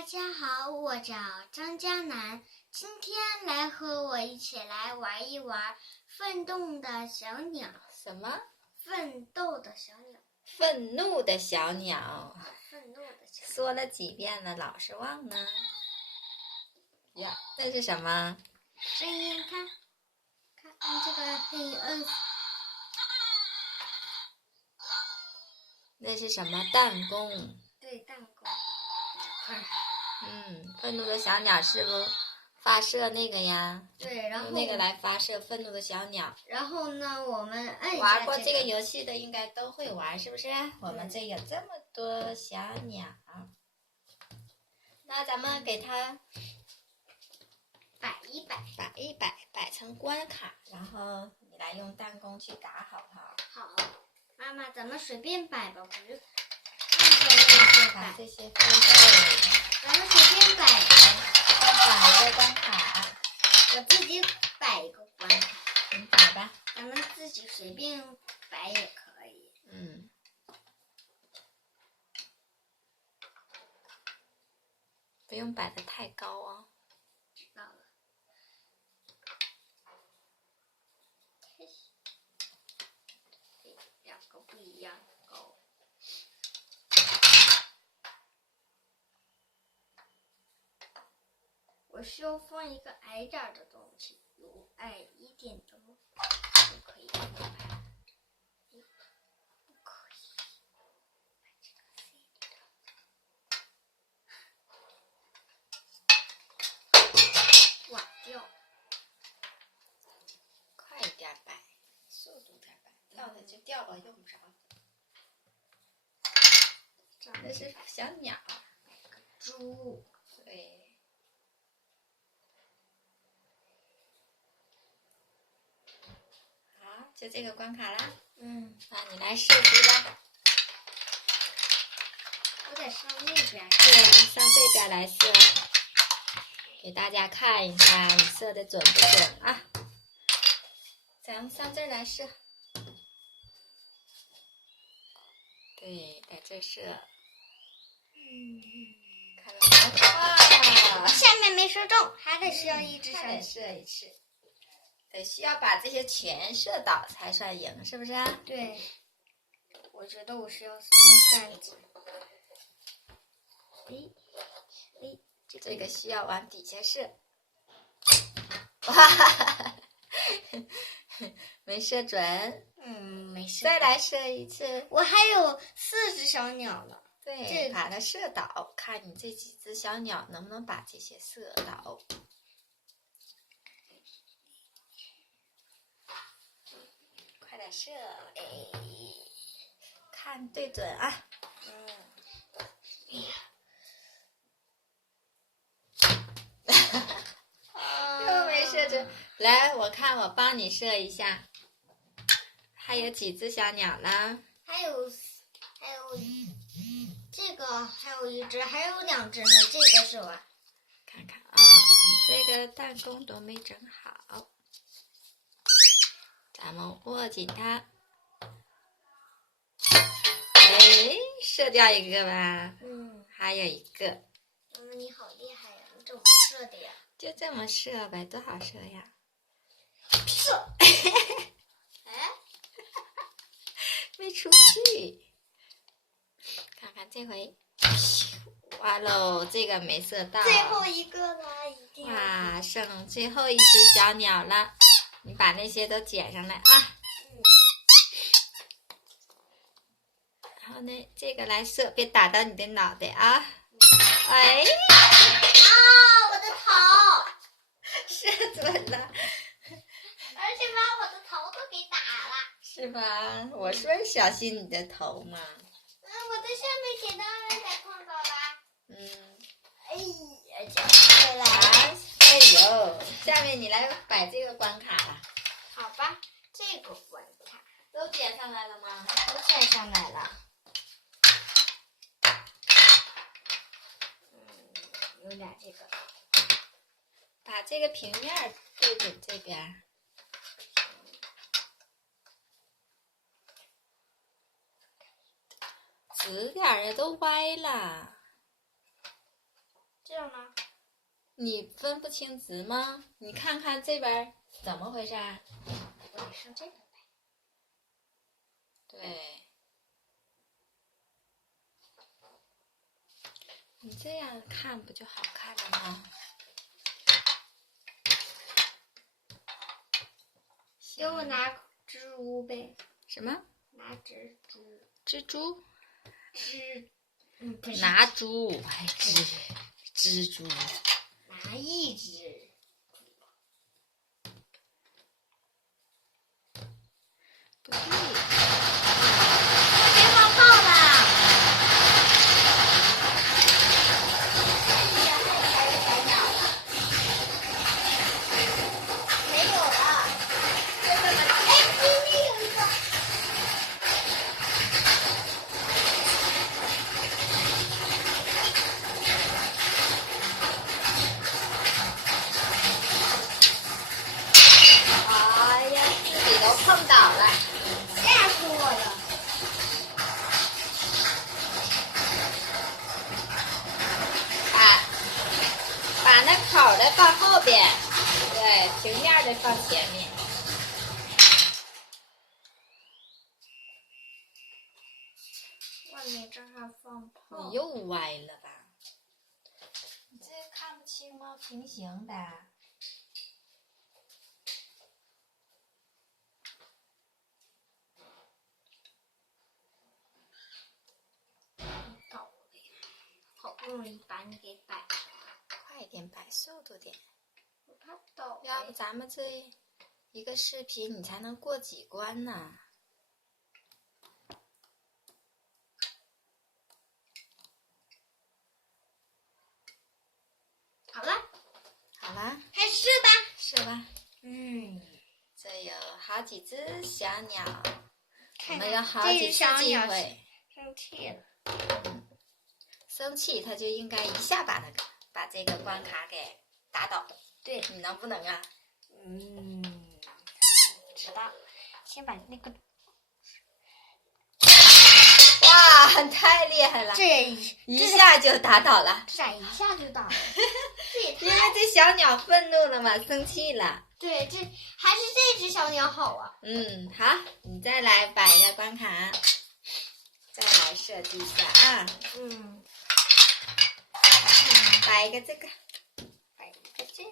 大家好，我叫张嘉楠，今天来和我一起来玩一玩奋斗的小鸟。什么？奋斗的小鸟。愤怒的小鸟。愤怒的小鸟。说了几遍了，老是忘呢。呀，那是什么？声音看这个黑摁。那是什么？弹弓。对，弹弓。愤怒的小鸟是不发射那个呀？对，然后用那个来发射愤怒的小鸟。然后呢，我们按一下玩过这个游戏的应该都会玩，是不是？我们这有这么多小鸟，那咱们给它摆一摆，摆成关卡，然后你来用弹弓去打，好不好？好，妈妈，咱们随便摆吧，不是把这些放在。咱们随便摆摆一个关卡，我自己摆一个关卡，你摆吧。咱们自己随便摆也可以。不用摆得太高哦。知道了。两个不一样的高。我需要放一个矮点的东西，有矮一点的就可以放它。不可以，把这个飞掉。哇，掉！快一点摆，速度点摆，掉了就掉了，用不着。这是小鸟。猪。对。就这个关卡啦。那你来射击吧。我得上那边。对，上这边来射，给大家看一下你射的准不准啊？咱们上这儿来射。对，在这射。看到没有？哇！下面没射中，还得需要一直上。再射一次。得需要把这些全射倒才算赢，是不是啊？对，我觉得我是要用弹子。这个需要往底下射。哇，没射准。没射。再来射一次。我还有4只小鸟了。对，把它射倒，看你这几只小鸟能不能把这些射倒。快点射！看对准啊！又没射准。来，我看我帮你射一下。还有几只小鸟呢？还有这个，还有一只，还有2只呢。这个是吧？看看啊，你这个弹弓都没整好。咱们握紧它。射掉一个吧。还有一个。妈妈你好厉害呀！你怎么射的呀？就这么射呗，多好射呀！射！没出去。看看这回，完喽，这个没射到。最后一个了，一定要。哇，剩最后一只小鸟了，你把那些都捡上来啊。然后呢，这个来射，别打到你的脑袋啊！我的头射准了，而且把我的头都给打了，是吧？我说小心你的头嘛。我在下面捡到了才碰到啦。捡回来。下面你来摆这个关卡了。好吧，这个关卡都捡上来了吗？都捡上来了。有俩这个。把这个平面对准这边。直点儿的都歪了。这样呢？你分不清值吗？你看看这边怎么回事？我得上这个呗。对，你这样看不就好看了吗？给我拿蜘蛛呗。什么？拿蜘蛛。蜘蛛？不是。拿猪还蜘蛛？拿一只。不对。别放炮了。没有了。哎，里面有一个。哎呀，自己都碰倒了，吓死我了！把那口的放后边，对，平面的放前面。外面正好放炮。你又歪了吧？你这看不清吗？平行的。倒了呀！好不容易把你给摆上了。快点摆，速度点。我怕倒。要不咱们这一个视频你才能过几关呢？好了。好啦，开始吧。是吧？这有好几只小鸟，我们有好几次机会。生气了。生气，它就应该一下把这个关卡给打倒。对，你能不能啊？知道。先把那个。哇，太厉害了！一下就打倒了。这咋一下就倒了？因为这小鸟愤怒了嘛，生气了。对，这还是这只小鸟好啊。好，你再来摆一个关卡，再来设计一下啊。摆一个这个，摆一个这个。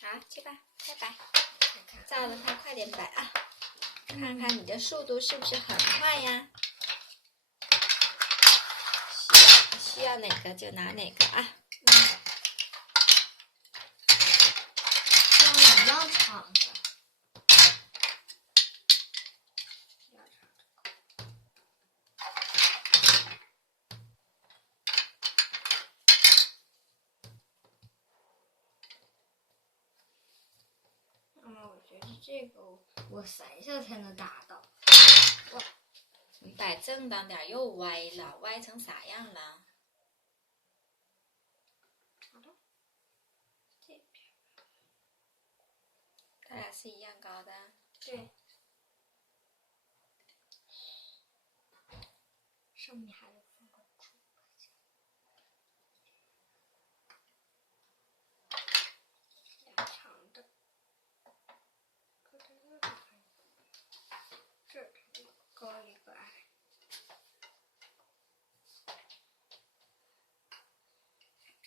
好，去吧，再摆。照着它快点摆啊，看看你的速度是不是很快呀？需要哪个就拿哪个啊。一样长的。我觉得这个我3下才能打到。哇！你摆正当点，又歪了，歪成啥样了？好的。这边。它俩是一样高的。对。上面还得放个猪。俩长的。这一个高一个矮。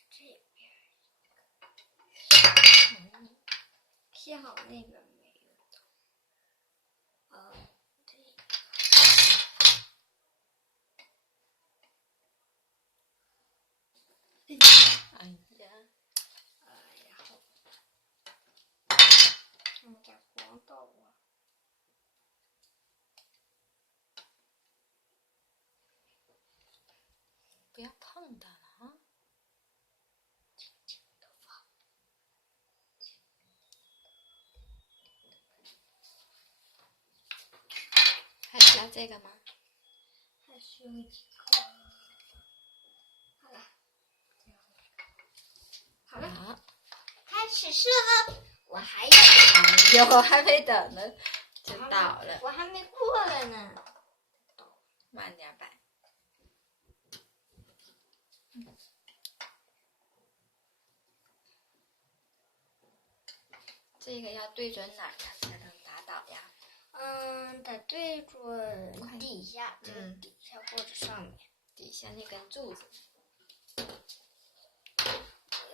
这边贴好那边没有的。这个。哎呀，好。他们家光倒啊。不要碰它了啊！还需要这个吗？还需要几个。好了。好了。好，开始射了。我还有。有还没等呢，就倒了。我还没过了呢。慢点摆。这个要对准哪儿它才能打倒呀？得对准底下，底下或者上面，底下那根柱子。我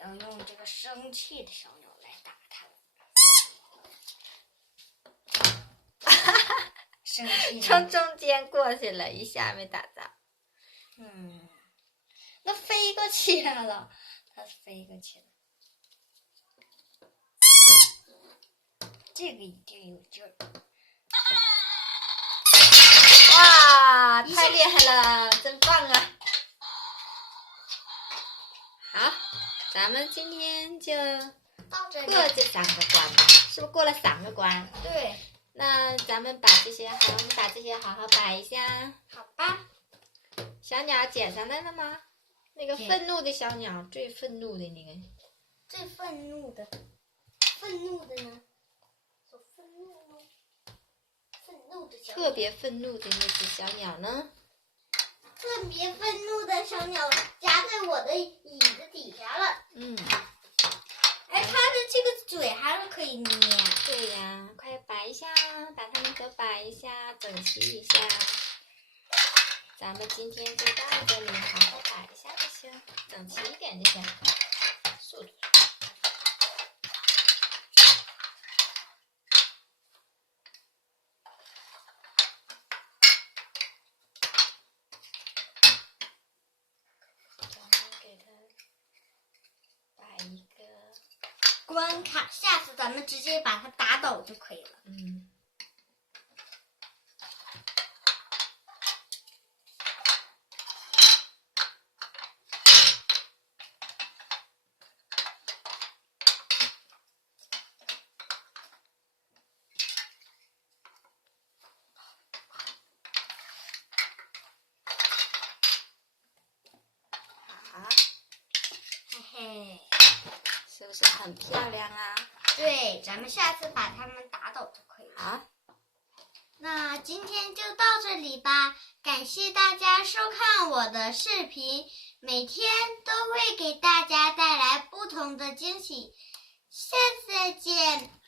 要用这个生气的小鸟来打它。生气从中间过去了，一下没打着。那飞过去了，它飞过去了。这个一定有劲儿。哇，太厉害了，真棒啊！好，咱们今天就过这3个关吧，是不是过了3个关？对。那咱们把这些好好摆一下。好吧。小鸟捡上来了吗？那个愤怒的小鸟，最愤怒的那个。最愤怒的呢？特别愤怒的那只小鸟呢？特别愤怒的小鸟夹在我的椅子底下了。它的这个嘴还是可以捏。对呀，快摆一下，把它们都摆一下，整齐一下。咱们今天就到这里，好好摆一下就行，整齐一点就行。速度。关卡，下次咱们直接把它打倒就可以了。好，嘿嘿。是不是很漂亮啊？对，咱们下次把它们打倒就可以了。好，那今天就到这里吧，感谢大家收看我的视频，每天都会给大家带来不同的惊喜，下次再见。